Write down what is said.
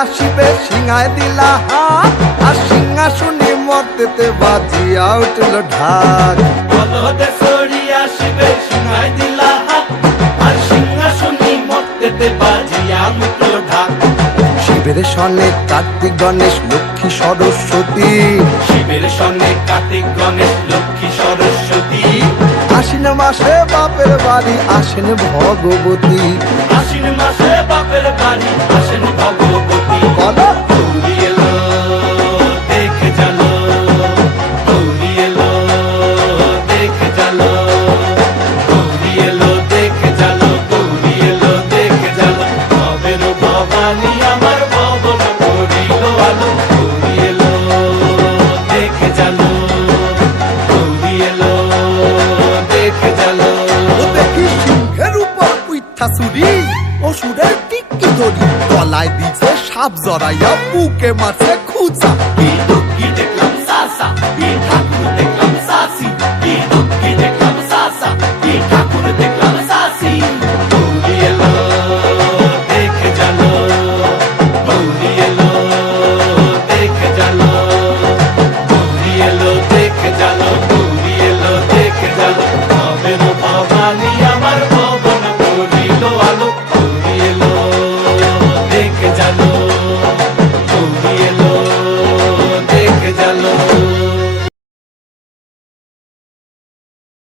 আসিবে সিংহায় দিলা হাত, আর সিংহাসনে মর্তেতে বাজিয়া উঠল ঢাক। বলদে সরি আসিবে সিংহায় দিলা হাত, আর সিংহাসনে মর্তেতে বাজিয়া উঠল ঢাক। শিবের সনে কার্তিক গণেশ লক্ষ্মী সরস্বতী, শিবের সনে কার্তিক গণেশ লক্ষ্মী সরস্বতী। আশ্বিন মাসে বাপের বাড়ি আসেন ভগবতী। আশ্বিন মাসে বাপের বাড়ি আসেন ভগবতী। বলো গৌরী এলো দেখে জানো, গৌরী এলো দেখে জানো, গৌরী এলো দেখে জানো, গৌরী এলো দেখে জানো। ভবের ভবানী আমার ভবন করিল আলো, গৌরী এলো দেখে জানো, গৌরী এলো দেখে জানো। ও দেখি সিংহের উপর উইঠা চুরি, অসুরের টিক্কি ধরি, গলায় দিছে সাপ জড়াইয়া বুকে মারছে খুঁচা। কি দুঃখী দেখলাম সাসা, কি ঠাকুর দেখলাম সাসি, কি দুঃখী দেখলাম